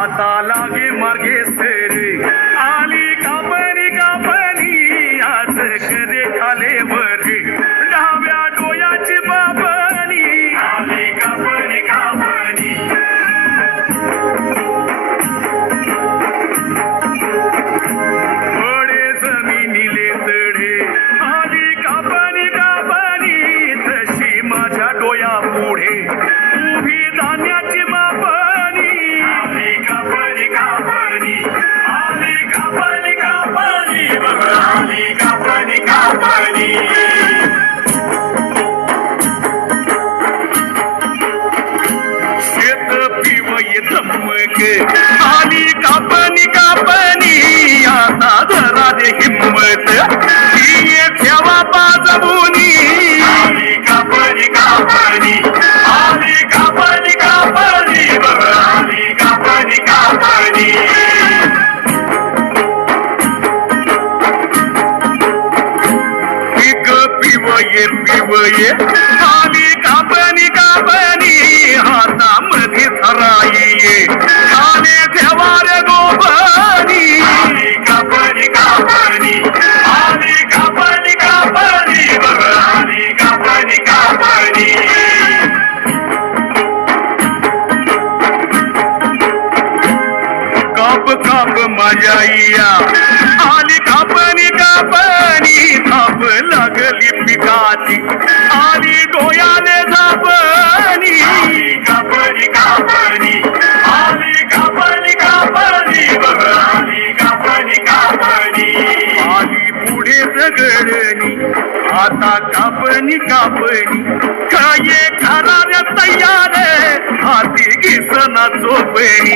आता लागे मार्गे सरे. आली कापणी कापणी आज कदे खाले वरे. डाव्या डोयाची बाबणी आली कापणी कापणी. थोडे जमिनीले तडे. आली कापणी कापणी तशी माझ्या डोया पुढे पिवये। पिवये आली कापणी कापणी हातामध्ये धराईये आले देवारे गोपणी आली कापणी कापणी आली कापणी कापणी बघ आली कापणी कापणी काप काप माझ्या आली डोयाने झापणी कापणी कापणी आली कापणी कापणी बघ आली कापणी कापणी आली पुढे दगडणी आता कापणी कापणी. काय खराऱ्या तयार हाती घिसना चोपणी